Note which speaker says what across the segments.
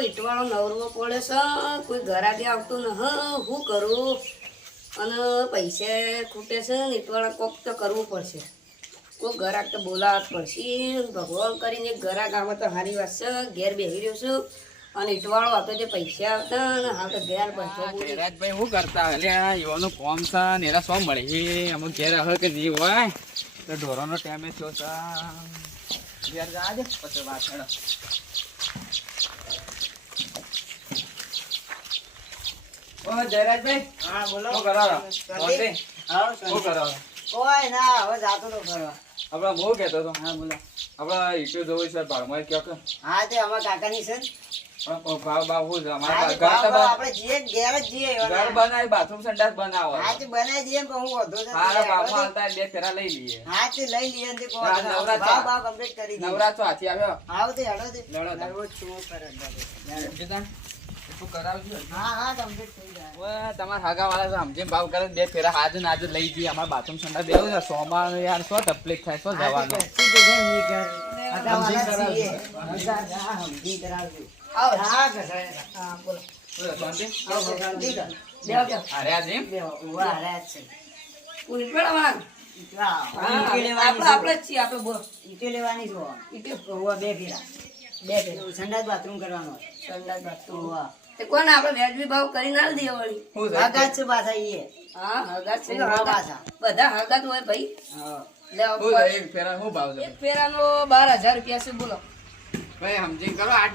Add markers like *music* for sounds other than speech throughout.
Speaker 1: ઈટવાળો નવરવો પડે છે. કોઈ ઘરાકી આવતું ન હું. કરું? અને પૈસા ખૂટે છે ને ઈટવાળા કોક તો કરવું પડશે. કોઈ ઘરાક તો બોલાવવા પડશે. ભગવાન કરીને ઘરાક આવે તો સારી વાત છે. ઘેર બેસી રહ્યો છું. અને ઈટવાળો હતો જે પૈસા આવતા ને હા તો ઘેર પૈસો
Speaker 2: જયરાજભાઈ શું કરતા એટલે આ યુવાનો કોમ છે. ને એના શું મળે છે? અમુક ઘેર હવે કે નહીં હોય? તો ઢોરોનો ટાઈમે થયો હતા ઘેર જાય પછી વાત હેડો. ઓ જયરાજભાઈ.
Speaker 3: હા બોલો.
Speaker 2: શું કરો
Speaker 3: હા,
Speaker 2: શું કરો છો?
Speaker 3: ના હવે જાતો તો ફરવા
Speaker 2: આપણે બહુ કહેતો હતો.
Speaker 3: હા બોલો.
Speaker 2: આપણે ઈટો જોવું છે ભાડમાં કયો
Speaker 3: હા તે અમારા કાકાની છે
Speaker 2: ભાવ ભાવ શું અમારા
Speaker 3: તે
Speaker 2: ઘર
Speaker 3: ભાવ
Speaker 2: તો
Speaker 3: ભાવ
Speaker 2: બા-
Speaker 3: આપણે જઈએ ઘેર જ જઈએ
Speaker 2: ઘર બનાવી બાથરૂમ સંડાસ બનાવો
Speaker 3: હા તે બનાવી દઈએ પણ હું વધુ
Speaker 2: ભાવમાં આવતા બે ફેરા લઈ લઈએ.
Speaker 3: હા તે લઈ લઈએ તે
Speaker 2: નવરા
Speaker 3: ભાવ ભાવ કરી
Speaker 2: હાથી આવ્યો?
Speaker 3: આવો તે હેડો તે.
Speaker 2: લડો
Speaker 3: હું કરે.
Speaker 2: તમારા હાગા વાળા સમજીને ભાવ કરે બે ફેરા હાજર ને હાજર લઈ જઈએ અમારા બાથરૂમ બેવું સોમાં યાર તકલીફ થાય
Speaker 3: હા,
Speaker 2: જવાનું
Speaker 3: બે ફેરા.
Speaker 1: બે ફેરા.
Speaker 3: સંડાસ બાથરૂમ કરવાનો
Speaker 1: સંડાસ બાથરૂમ. તે કોને આપણે વ્યાજબી ભાવ કરી ના દઈએ વળી
Speaker 2: શું છે?
Speaker 3: પાછા ઈએ.
Speaker 1: હા હગાત છે હગાત.
Speaker 3: પાછા.
Speaker 1: બધા હગાત હોય ભાઈ
Speaker 3: હા.
Speaker 1: લે
Speaker 2: એક ફેરા હું ભાવ?
Speaker 1: એક ફેરાનો બાર હજાર રૂપિયા છે બોલો
Speaker 2: ભાઈ કરો માં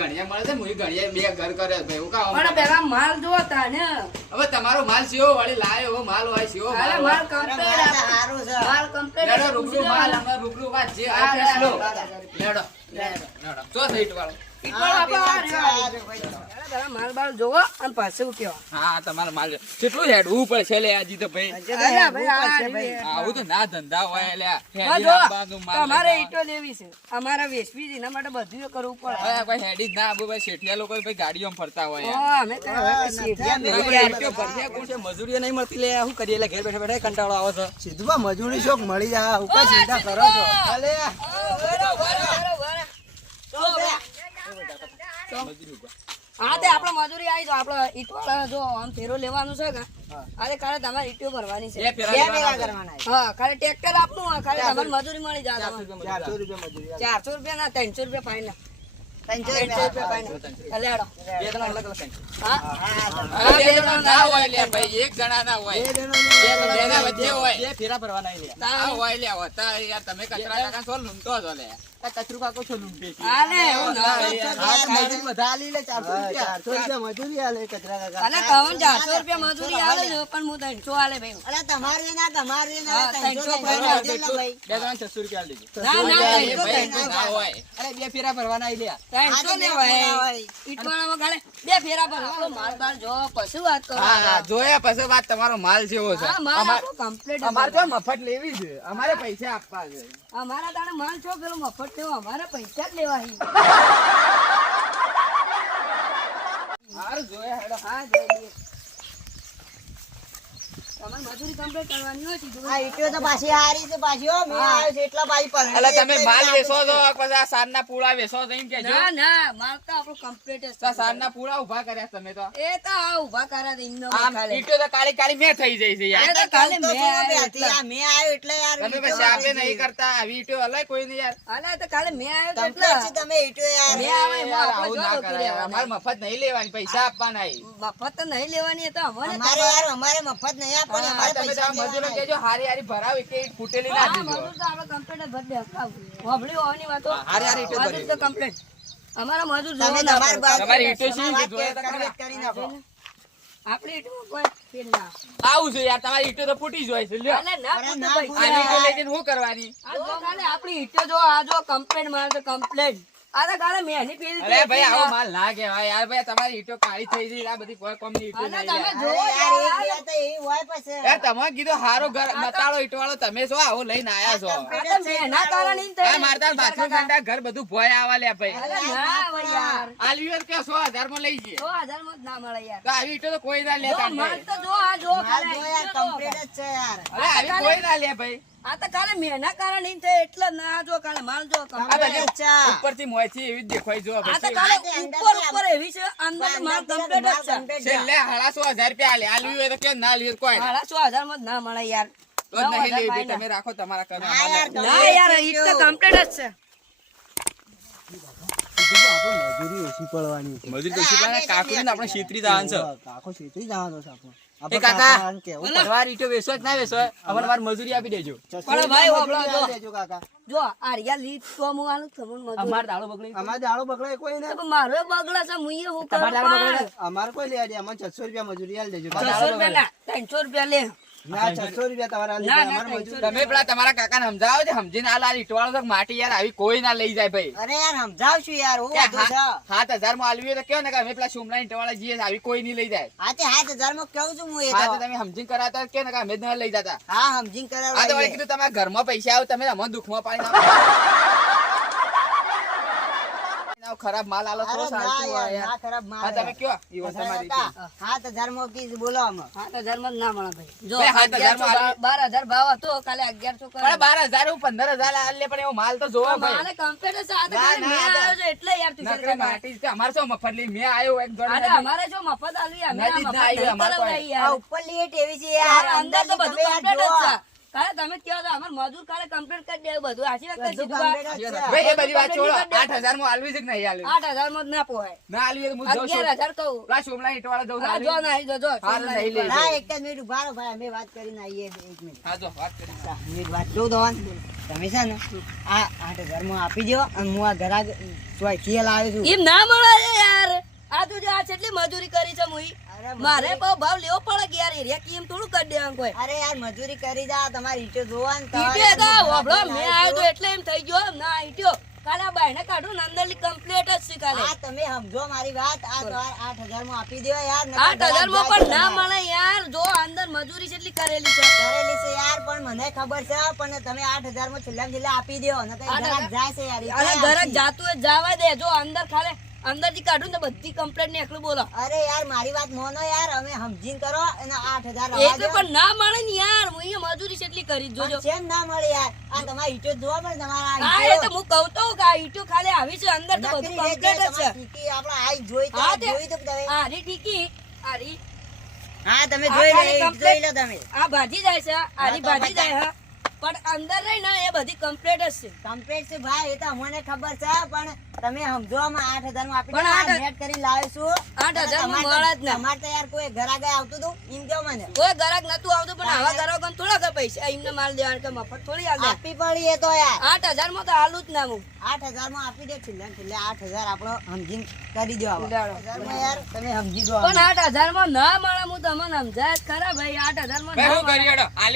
Speaker 2: ગણિયા મળે છે મુઈ ગણિયા બે ઘર કરે ભાઈ હું કામ
Speaker 1: પણ પેલા માલ જો તા ને
Speaker 2: હવે તમારો માલ સીવો વળી લાયો એવો માલ હોય સીવો માલ
Speaker 1: માલ કમ્પ્લીટ
Speaker 3: માલ છે.
Speaker 1: માલ કમ્પ્લીટ
Speaker 2: રૂબરૂ માલ રૂબરૂ વાત જે આ
Speaker 1: લેડો.
Speaker 3: હા,
Speaker 2: હા
Speaker 1: હા, બધું કરવું પડે
Speaker 2: લોકો ભાઈ ગાડીઓમાં ફરતા હોય
Speaker 1: અમે
Speaker 3: નથી,
Speaker 1: નહીં
Speaker 2: મળતી લે શું કરીએ એટલે ઘેર બેઠા બેઠા કંટાળો આવે છો
Speaker 3: સીધું મજૂરી શોખ મળી જાય હું ચિંતા કરો છો અલે
Speaker 2: મજૂરી ઉપર.
Speaker 1: હા તે આપણે મજૂરી આવી જો આપણે ઈટવાળા જો આમ ફેરો લેવાનું છે કે અરે કાલે તમારે ઈટો ભરવાની છે.
Speaker 3: બે
Speaker 2: લેવાના
Speaker 3: કરવાના
Speaker 1: હા ખાલી ટ્રેક્ટર આપનું હોય ખાલી તમારે મજૂરી મળી જાય
Speaker 2: ચારસો. રૂપિયા
Speaker 1: ના ત્રણસો રૂપિયા ફાઈન
Speaker 3: ત્રણસો
Speaker 1: ત્રણસો
Speaker 3: રૂપિયા.
Speaker 1: રૂપિયા ફાઈન લેડો
Speaker 2: બે જણા અલગ અલગ
Speaker 1: હા?
Speaker 3: હા,
Speaker 2: બે જણા ના હોય લે ભાઈ એક જણા ના હોય.
Speaker 3: બે જણો
Speaker 2: બે જણા વચ્ચે હોય.
Speaker 3: બે ફેરા ભરવાના લે
Speaker 2: આ હોય લે હોતા યાર તમે કચરા સોલ છો લૂંટો છો લે કચરું કાકો છો લૂંટે છે
Speaker 1: હા ના હોય.
Speaker 3: બધા આલી લે ચારસો રૂપિયા. ચારસો રૂપિયા મજૂરી આલે કચરા કાકા.
Speaker 1: અલે તમને ચારસો રૂપિયા મજૂરી આવે છે પણ હું ત્રણસો આલે ભાઈ.
Speaker 3: અરે તમારે ના તમારે ના
Speaker 1: હા,
Speaker 3: ત્રણસો
Speaker 1: ત્રણસો
Speaker 3: રૂપિયા
Speaker 1: ભરવાના.
Speaker 3: આપજો ને ભાઈ
Speaker 2: બે જણા છસો રૂપિયા આલી દેજો
Speaker 1: ના ના
Speaker 2: ભાઈ. ના હોય.
Speaker 3: અરે બે ફેરા ભરવાના આઈ લે બે ફેરા
Speaker 1: માલ જો પછી વાત કરો.
Speaker 2: હા જોયા પછી વાત તમારો માલ જેવો છે. અમારે તો મફત લેવી છે. અમારે પૈસા આપવા છે.
Speaker 1: અમારા તાણે માલ છો પેલો મફત લેવો અમારા પૈસા જ લેવા હી. *laughs*
Speaker 2: હારું જોયા હેડો
Speaker 1: હા તમારે મજૂરી કમ્પ્લીટ કરવાની હોય
Speaker 3: આ ઈંટો તો પાછી હારી છે પાછી હો મેં આવ્યો છે એટલા પાછી પલળી
Speaker 2: એટલે તમે માલ વેચો છો પછી આ સારના પૂળા વેચો છો કેજો
Speaker 1: ના ના માલ તો આપણું કમ્પ્લીટ જ
Speaker 2: સારના પૂળા ઊભા કર્યા તમે તો.
Speaker 1: એ તો આ ઊભા કર્યા હતા એમનો
Speaker 2: આમ
Speaker 1: ખાલી.
Speaker 2: તો કાળી કાળી મેં થઈ જાય છે યાર.
Speaker 1: તો કાલે
Speaker 3: તો
Speaker 1: મેં
Speaker 3: શું
Speaker 1: આવ્યો
Speaker 3: બે
Speaker 1: એટલે.
Speaker 3: હતી? આ મેં આવ્યો એટલે યાર
Speaker 2: તમે પછી આપે નહીં કરતા આવી ઈંટો હલાય કોઈ નહીં યાર.
Speaker 1: અલા, તો કાલે મેં આવ્યો તો એટલે.
Speaker 3: તમે ઈંટો યાર.
Speaker 1: મેં આવે જો
Speaker 2: અમારે મફત નહીં લેવાની પૈસા આપવાના.
Speaker 1: મફત તો નહીં લેવાની તો
Speaker 3: અમારે યાર અમારે મફત નહીં આપવાની
Speaker 2: હા,
Speaker 3: અમારે પૈસા
Speaker 2: મજૂરો કેજો હારી હારી ભરાવ એક ઈંટ ફૂટેલી ના દીધો
Speaker 1: મજૂર તો આપણે complete ભર દે દે. હોબળી હોવાની વાતો.
Speaker 2: હારી હારી ઈટો ભરી.
Speaker 1: તો complete. અમારા મજૂર જોવો ના
Speaker 3: તમારી
Speaker 2: ઈંટો શી કીધું?
Speaker 3: વાત કરી નાખો
Speaker 1: આપણી ઈટો કોઈ ફેર ના આવું
Speaker 2: છે યાર તમારી ઈટો તો ફૂટી જ હોય છે લ્યો.
Speaker 1: અલા, ના
Speaker 3: અરે ના
Speaker 1: પૈસા.
Speaker 2: આની ઈંટો લઈ જઈને શું કરવાની
Speaker 1: આ જો કાલે આપણી ઈટો જો આ જો complete મારે તો complete. આ તો કાલે પેલી
Speaker 2: અરે ભાઈ આવો માલ ના કહેવાય યાર ભાઈ તમારી ઈંટો કાળી થઈ ગઈ આ બધી કોઈ ઈંટો
Speaker 1: તમે જો
Speaker 3: યાર
Speaker 1: યાર,
Speaker 3: એક બે તો એવી હોય પછી.
Speaker 2: યાર તમે કીધું હારો ઘર બતાડો ઈંટો વાળો તમે છો આવો લઈને આયા છો. મારતા બાથરૂમ ઘંટા ઘર બધું ભોય આવા લે ભાઈ.
Speaker 1: ના યાર.
Speaker 2: આલવી કે સો માં લઈ જઈએ.
Speaker 1: સો હજારમાં જ ના મળે યાર.
Speaker 2: આવી તો કોઈ ના લેતા
Speaker 1: માલ તો જો આ જો ખાલી
Speaker 3: જો યાર
Speaker 1: ઈંટો જ
Speaker 3: છે યાર.
Speaker 2: અરે આવી કોઈ ના લે ભાઈ.
Speaker 1: આ તો કાલે મહેનત કાલે નહીં થઈ એટલે ના જો કાલે માલ જો
Speaker 2: આ
Speaker 1: complete.
Speaker 2: ઉપરથી મોંથી એવી જ દેખાય જો
Speaker 1: આ તો કાલે ઉપર ઉપર એવી છે અંદર માલ complete જ છે.
Speaker 2: હજાર રૂપિયા આલે. આલવી તો કે ના લે કોઈ
Speaker 1: સો હજારમાં જ ના મળે યાર.
Speaker 2: તો નહીં લેવી તમે રાખો તમારા ઘરમાં.
Speaker 3: ના યાર,
Speaker 1: ઈ તો કમ્પ્લીટ જ છે.
Speaker 3: મજૂરી ઓછી પડવાની છે.
Speaker 2: મજૂરી ઓછી પડે ને, આપણે જવાનું છે.
Speaker 3: કાકો છેતરી જવાનો છે આપણો.
Speaker 2: એ કાકા,
Speaker 3: કાકાને કહેવું પડે.
Speaker 2: તમારે જ ના વેસો અમને મારી મજૂરી આપી દેજો
Speaker 1: પણ ભાઈ
Speaker 3: દેજો કાકા.
Speaker 1: જો આ રિયા લીટ તો હું આનું તમને મજો
Speaker 2: અમાર દાળો બગડે
Speaker 3: અમાર દાળો બગડે કોઈ ને
Speaker 1: મારો બગડે છે મુઈએ હું કરું
Speaker 2: તમારે દાળો બગડે
Speaker 3: અમાર કોઈ લે દે અમારે છસો રૂપિયા મજૂરી આલ દેજો.
Speaker 2: અમારે
Speaker 1: છસો
Speaker 2: દાડો
Speaker 1: રૂપિયા ના ત્રણસો રૂપિયા લે.
Speaker 3: ના 600 રૂપિયા તમારા આલી અમારે મજૂરી
Speaker 2: તમે પેલા તમારા કાકાને સમજાવો છે? સમજીને આ લાલ ઈંટવાળો તો માટી યાર આવી કોઈ ના લઈ જાય ભાઈ.
Speaker 3: અરે યાર સમજાવશું યાર હું વાંધો છે.
Speaker 2: હા- સાત હજારમાં આલવી હોય તો કેવો ને કે અમે પેલા સોમલા ઈંટવાળા જઈએ છીએ, આવી કોઈ ની લઈ જાય.
Speaker 3: હા તે સાત હજારમાં કેવું છું હું એ
Speaker 2: હા તો તમે સમજીને કરાતા કે ને કે અમે ન લઈ જતા.
Speaker 3: હા સમજીને
Speaker 2: આ તો
Speaker 3: કરાવવા
Speaker 2: કીધું તમારા ઘરમાં પૈસા આવે તમે અમને દુઃખમાં પાડી ખરાબ માલ આલો તો
Speaker 3: ના ખરાબ માલ
Speaker 2: તમે કયો? તમારી
Speaker 3: માં બોલો આમાં.
Speaker 1: માં ના મળે ભાઈ. જો ભાવ હતો કાલે
Speaker 2: પણ હું આલ લે પણ એવો માલ તો જોવો ભાઈ.
Speaker 1: મારે કમ્પ્લીટ છે આ તો
Speaker 2: ના,
Speaker 1: ખાલી
Speaker 2: ના,
Speaker 1: મેં આવ્યો છું એટલે યાર તું
Speaker 2: નકરી માટી છે. અમારે શું મફત મે મેં આવ્યો એક
Speaker 1: અરે અમારે જો મફત આલવી અમે મફત
Speaker 3: આ ઉપર લેટ એવી છે
Speaker 1: યાર
Speaker 3: યાર
Speaker 1: અંદર તો બધું કમ્પ્લીટ છે. કાલે તમે કહો છો અમાર મજૂર કાલે કમ્પ્લીટ કરી દેવું બધું. આશી વાત કરી
Speaker 3: છે.
Speaker 2: ભાઈ એ બધી વાત છોડો.
Speaker 1: complete કરી
Speaker 2: આઠ હજારમાં આલવી છે કે નહીં આલવી?
Speaker 1: આઠમાં ના પોહાય.
Speaker 2: ના આલવી તો હું જઉં છું.
Speaker 1: અગિયાર હજાર કહું.
Speaker 2: પેલા સોમલા ઈંટવાળા જઉં
Speaker 1: હા, જો
Speaker 2: આલવી.
Speaker 1: જો જો
Speaker 2: નહીં લે.
Speaker 3: ના એક જ મિનિટ ઊભા રહો ભાઈ અમે વાત કરીને આવીએ એક મિનિટ.
Speaker 2: હા જો વાત કરી
Speaker 3: મિનિટ વાત કહું દોવાન તમે છે ને આ આઠ હજારમાં આપી દો અને હું આ ઘરાક ચોથી લાવ્યો છું.
Speaker 1: એમ ના મળે. છે આ કેટલી મજૂરી કરી છે મુઈ મારે બહુ ભાવ લેવો પડે યાર એરિયા કેમ થોડું કરી દેવાનું કોઈ?
Speaker 3: અરે યાર મજૂરી કરી જા તમારી ઈટો જોવાન
Speaker 1: ઈટે તો
Speaker 3: હું
Speaker 1: મે
Speaker 3: ઘરાક
Speaker 1: આવ્યો તો એટલે એમ થઈ ગયો ના ઈટો કાલા આ બાયને કાઢું નંદલી કમ્પ્લીટ જ છે કાલે.
Speaker 3: આ તમે સમજો મારી વાત આ તો આઠ હજારમાં આપી દેવા યાર નકર
Speaker 1: આઠ
Speaker 3: હજારમાં
Speaker 1: પણ ના મળે યાર. જો અંદર મજૂરી કેટલી કરેલી છે.
Speaker 3: કરેલી છે યાર પણ મને ખબર છે પણ તમે આઠ હજારમાં છેલ્લા છેલ્લા આપી દો નકર ઘરાક જાય છે યાર અરે
Speaker 1: અને
Speaker 3: ક્યાં
Speaker 1: ઘરે
Speaker 3: આવશે?
Speaker 1: જાતું જ જવા દે. જો અંદર ખાલે અંદરથી કાઢું ને બધી કમ્પ્લેટ ને એકલું બોલો.
Speaker 3: અરે યાર મારી વાત મોનો યાર અમે સમજીને કરો અને આઠ હજાર
Speaker 1: એ તો પણ ના મળે ને યાર હું અહીંયા મજૂરી એટલી કરી જોજો.
Speaker 3: છે ના મળે યાર? આ તમારા ઈટો જોવા મળે તમારા
Speaker 1: હા એ તો હું કહું તો કે આ ઈટો ખાલી આવી છે અંદર તો બધું કમ્પ્લેટ જ છે.
Speaker 3: ટીકી આપણે આઈ જોઈ તો
Speaker 1: હા,
Speaker 3: જોઈ તો તમે
Speaker 1: આરી ટીકી આરી.
Speaker 3: હા તમે જોઈ લો જોઈ લો તમે.
Speaker 1: આ ભાજી જાય છે આરી ભાજી જાય હા. પણ અંદર રહી ને એ બધી કમ્પ્લીટ જ છે.
Speaker 3: કમ્પ્લીટ છે ભાઈ એ તો અમને ખબર છે પણ તમે સમજો આમાં આઠ હજારમાં આપી
Speaker 1: પણ આઠ-
Speaker 3: નેટ કરીને લાવ્યો છું
Speaker 1: આઠ હજારમાં મળે જ ના.
Speaker 3: તમારે તો યાર કોઈ ઘર આવતું હતું એમ કહો મને.
Speaker 1: કોઈ ગ્રાહક નતું આવતું પણ
Speaker 3: હા,
Speaker 1: આવા
Speaker 3: યાર.
Speaker 1: ગ્રાહકો થોડા કે પૈસા એમને માલ દેવાનું કે મફત થોડી આલે.
Speaker 3: આપી પડી એ તો યાર.
Speaker 1: આઠ હજારમાં તો હાલું જ ના હું.
Speaker 3: આઠ હજારમાં આપી દે છેલ્લે ને છેલ્લે આઠ હજાર આપણો સમજીને કરી દો આવો. હજારમાં યાર તમે સમજી દો
Speaker 1: પણ આઠ હજારમાં ના મળે હું તમને સમજાય ખરા ભાઈ આઠ હજારમાં
Speaker 2: ભાઈ
Speaker 1: ના
Speaker 2: હું
Speaker 1: મળે.
Speaker 2: કરી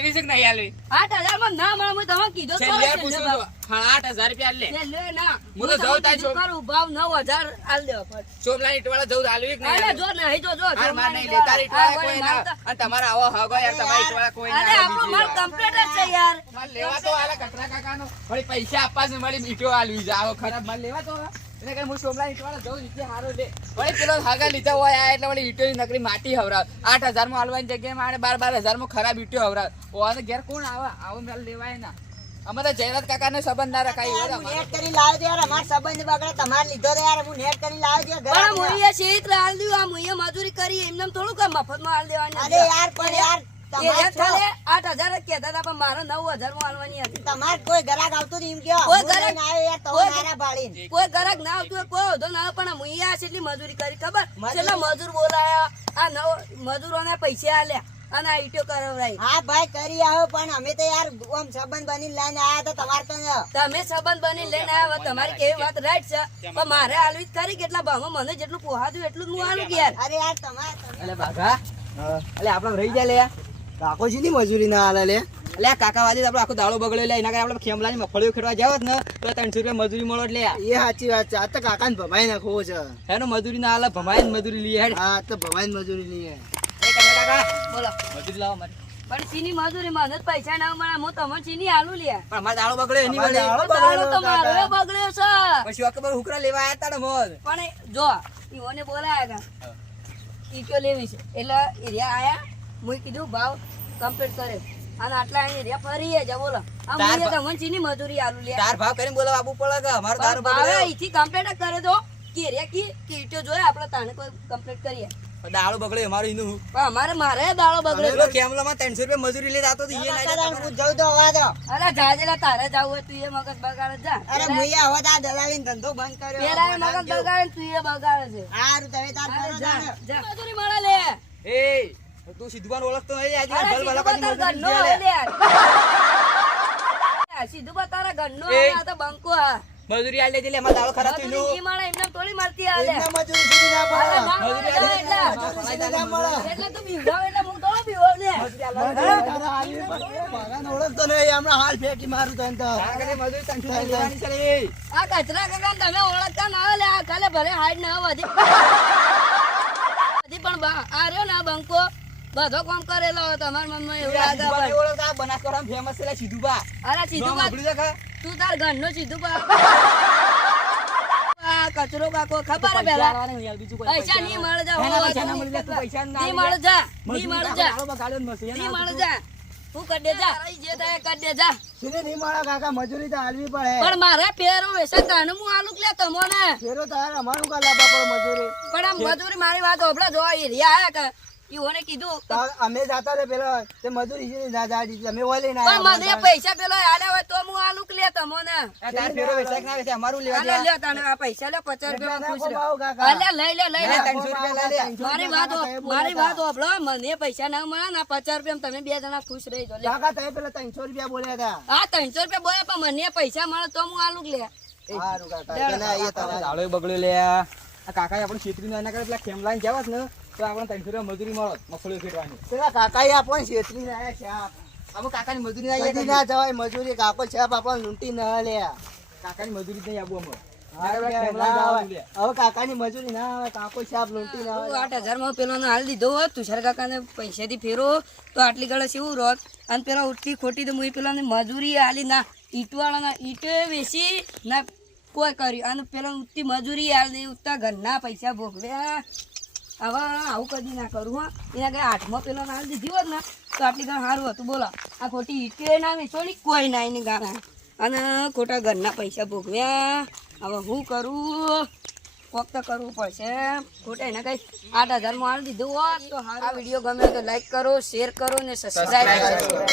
Speaker 2: છે કે નહીં આલવી
Speaker 1: આઠ હજારમાં ના મળે હું તમને કીધો તો છે
Speaker 2: પૂછું તો હા, 8000 રૂપિયા લે
Speaker 1: લે, ના
Speaker 2: હું તો જાઉં
Speaker 1: તમને
Speaker 2: તાર
Speaker 1: કીધું ભાવ 9000 આલ દેવો પડે.
Speaker 2: ચોપલા ઈંટવાળા તો આલવી કે આલવી?
Speaker 1: જો નહીં જો જો
Speaker 2: માર માર નહીં
Speaker 1: લે
Speaker 2: તારી
Speaker 1: વાળા.
Speaker 2: કોઈ ના. અને તમારા આવો હગો યાર તમારી ઈંટવાળા કોઈ ના
Speaker 1: અરે આપણો માલ કમ્પ્લીટ જ છે યાર
Speaker 2: માલ લેવા તો આલા કચરા કાકાનો. વળી પૈસા આપવા છે વળી મીઠો આલવી જાવ ખરાબ માલ લેવા તો એને કહે હું સોમલા ઈંટવાળા જઉં નીચે હારો લે. વળી પેલો હાગા લીધા હોય આ એટલે વળી ઈંટોની નકરી માટી હવરાવ. આઠ હજારમાં આલવાની જગ્યાએ મારે બાર બાર હજારમાં ખરાબ ઈટો હવરાવ. ઓઆને ઘેર કોણ આવે? આવો માલ લેવાય ના. અમે તો જયરાજ કાકાને સંબંધ ના રખાય
Speaker 3: હું. નેટ કરીને લાવ્યો યાર અમારો સંબંધ બગડે તમારે લીધો તો યાર હું નેટ કરીને લાવ્યો તો
Speaker 1: પણ મુઈએ ક્ષેત્ર હાલ દીધું આ મુઈએ મજૂરી કરી એમને થોડું કઈ મફતમાં હાલ દેવાની
Speaker 3: અરે યાર પણ યાર
Speaker 1: એ
Speaker 3: તમારે
Speaker 1: રેટ ખાલી આઠ હજાર જ કહેતા હતા પણ મારે નવ હજારમાં હાલવાની હતી.
Speaker 3: તમારે કોઈ ગ્રાહક આવતું એમ કયો.
Speaker 1: કોઈ
Speaker 3: હું
Speaker 1: ગ્રાહક-
Speaker 3: લઈને યાર તો
Speaker 1: કોઈ-
Speaker 3: નારા
Speaker 1: કોઈ ગ્રાહક ના આવતું કોઈ વધો ના પણ મુઈએ આ કેટલી મજૂરી કરી ખબર?
Speaker 3: મજૂરી-
Speaker 1: મજૂર બોલાયા આ નવ મજૂરોને પૈસા આલ્યા અને આ ઈટો કરાવરાઈ
Speaker 3: હા ભાઈ કરી આવો પણ અમે તો યાર આમ સંબંધ બની લઈને આયા તો તમારે તો.
Speaker 1: તમે સંબંધ બની લઈને આવ્યા તમારી કેવી વાત રાઈટ છે. પણ મારે આલવી જ ખરી કેટલા ભાવમાં મને જેટલું પોહાતું એટલું જ હું આલું યાર.
Speaker 3: અરે યાર તમારે એટલે
Speaker 2: અલે એટલે આપણે રહી જાય લે
Speaker 3: કાકો છે ની મજૂરી ના હાલે લે.
Speaker 2: અલે કાકા વાદી આપણો આખો દાડો બગડે લે. એના કારણે આપણે ખેમલાની મફળીઓ ખેડવા જાવ ને. તો ત્રણસો રૂપિયા મજૂરી મળો એટલે
Speaker 3: એ સાચી વાત છે. આ તો કાકાને ભમાઈ નાખવો છે.
Speaker 2: એનો મજૂરી ના હાલે ભમાઈ ને મજૂરી લઈએ
Speaker 3: હા તો ભમાઈ મજૂરી લઈએ.
Speaker 2: એ
Speaker 1: બોલો.
Speaker 2: મજૂરી લાવો મારે.
Speaker 1: પણ ચીની મજૂરી મને પૈસા ના મળે. હું તમને ચીની આલુ લે.
Speaker 2: પણ અમારે દાળો બગડે એની
Speaker 1: તો મારો બગડ્યો છે.
Speaker 2: પછી અકબર હુકરા લેવા આયા મોર
Speaker 1: પણ જો ઈવોને બોલાયા ઈટો લેવી છે? એટલે એરિયા આયા. મુઈ કીધું ભાવ કમ્પ્લીટ કરે અને આટલા અહીં એરિયા ફરી જ બોલો. આ
Speaker 2: તાર
Speaker 1: મુઈએ
Speaker 2: ભા-
Speaker 1: ચીની મજૂરી આલુ લે
Speaker 2: તાર ભાવ કરીને બોલાવા આપવું પડે કે? અમારો તાર
Speaker 1: ભાવ અહીંથી કમ્પ્લીટ કરે તો. કે રે કી કીટો જોય આપણે તાને કોઈ કમ્પ્લીટ કરીએ.
Speaker 2: દાળો બગડે અમારું એનું.
Speaker 1: પણ અમારે મારે દાળો બગડે
Speaker 2: પેલો કેમલામાં ત્રણસો રૂપિયા મજૂરી લેતા હતો તો ઈ ના
Speaker 3: જઉં તો હવા દો.
Speaker 1: અરે જાજેલા તારે જાવું હોય તું એ મગજ બગાડે જા
Speaker 3: અરે મુઈએ હવે તો આ ધંધો બંધ કર્યો
Speaker 1: પેલા એ મગજ બગાડે તું એ બગાડે છે.
Speaker 3: હારું તમે તાર તાર.
Speaker 1: જા. મજૂરી મળે લે.
Speaker 2: એ તું સીધું ઓળખતો નહીં આજે ભલ ભલા પાછી
Speaker 1: ઘરનો
Speaker 2: લે.
Speaker 1: હે લે. સીધું બા તારા ઘરનો આ તો બંકો હા
Speaker 2: મજૂરી આલે દેજે માં ખરાબ થયો
Speaker 1: મજૂરી ઈ માળા એમને થોડી મારતી આલે
Speaker 3: એમને મજૂરી સીધી ના પડે.
Speaker 2: મજૂરી આલે
Speaker 1: એટલે.
Speaker 3: સીધી ના મળે.
Speaker 1: એટલે તું બીવડાવ એટલે હું તો બીવો ને
Speaker 3: મજૂરી તારા પડે. ભગાને ઓળખતો ને હમણાં હાલ ફેકી મારું તને તો.
Speaker 2: મજૂરી ત્રણસો રૂપિયા લેવાની છે
Speaker 1: આ કચરા કાકા તમે ઓળખતા ના લે આ કાલે ભલે હાડ ના વધી પણ બા- આ રહ્યો ને બંકો બધો કામ કરેલો હોય તમારા મમ્મી એવું
Speaker 2: આ સીધુબા ઓળખતા, આ છે સીધુબા.
Speaker 1: અરે સીધું
Speaker 2: નામ
Speaker 1: બા
Speaker 2: સાંભળ્યું છે ખા?
Speaker 1: તું તાર ઘરનો સીધું *laughs* કચરો કાકો ખબર પેલા? પૈસા નહીં મળે જા
Speaker 2: પૈસા
Speaker 1: નહીં મળે. જા નહીં
Speaker 2: મજૂરી
Speaker 1: મળે જા નહીં મળે જા હું કરી દે જા. જે થાય એ દે જા.
Speaker 3: સીધી નહીં મળે કાકા, મજૂરી તો હાલવી પડે.
Speaker 1: પણ મારે પેરો વેસે તને હું આલુક લે તમોને?
Speaker 3: તારે અમારું મજૂરી.
Speaker 1: પણ આમ મજૂરી મારી વાત જો આયા કે ઈવોને કીધું
Speaker 3: અમે જાતા રે પેલા તે મજૂરી સીધી ના જાડી અમે ઓય લઈને
Speaker 1: પણ મને પૈસા પેલો આડા હોય તો હું આલુક લે તમોને.
Speaker 2: આ તાર ફેરો વેચાક ના વેચે અમારું લેવા દે.
Speaker 1: લે તને આ પૈસા લે પચાસ
Speaker 3: એટલા
Speaker 1: રૂપિયા
Speaker 3: ના
Speaker 1: ખુશ રહો લઈ લે લઈ લે.
Speaker 2: ના, ત્રણસો રૂપિયા લઈ લે.
Speaker 1: મારી વાત હો- મારી વાત હોભળો મને પૈસા ના મળે ને આ પચાસ રૂપિયા તમે બે જણા ખુશ રહી જો લે.
Speaker 3: કાકા તમે પેલા ત્રણસો રૂપિયા બોલ્યા હતા.
Speaker 1: આ ત્રણસો રૂપિયા બોલે પણ મને પૈસા મળે તો હું આલુક લે.
Speaker 3: સારું કાકા. એ તમારે.
Speaker 2: દાડો બગડ્યો લે. આ કાકાએ આપણે છેતરી ના કરે પેલા ખેમલાઈને જવાત ને? તો આપણે ત્રણસો રૂપિયા મજૂરી મળો મગફળી ફેરવાની.
Speaker 3: પેલા એ આપણને છેતરીને આયા છે
Speaker 2: આપણે કાકાની મજૂરી ના
Speaker 3: કદી ના જવાય? મજૂરી કાકો છે આપણને લૂંટી ના લે.
Speaker 2: કાકાની મજૂરી નહીં અમે
Speaker 3: ના આવે.
Speaker 2: લે.
Speaker 3: હવે કાકાની મજૂરી ના આવે કાકો છાપ લૂંટી ના આવે
Speaker 1: આઠ હજારમાં પેલો હાલ દીધો હોત તુષાર કાકાને પૈસાથી ફેરો તો આટલી ગળે એવું રોત? અને પેલા ઉઠતી ખોટી તો હું પેલા મજૂરી આલી ના ઈટવાળાના ઈટે વેચી ના કોઈ કર્યું અને પેલા ઉઠતી મજૂરી આલી ઉઠતા ઘરના પૈસા ભોગવ્યા. હવે આવું કદી ના કરું હા. એના કઈ આઠમાં પેલો ના દીધી હોત ને તો આટલી ગણ સારું હતું. બોલો આ ખોટી ઈટકે ના વેચોની કોઈ ના એની ગાળા. અને ખોટા ઘરના પૈસા ભોગવ્યા. હવે હું કરું? કોક તો કરવું પડશે. ખોટા એને કઈ આઠ હજારમાં માં દીધું હોત તો હારું. આ વીડિયો ગમે તો લાઈક કરો શેર કરો ને સબસ્ક્રાઈબ કરો.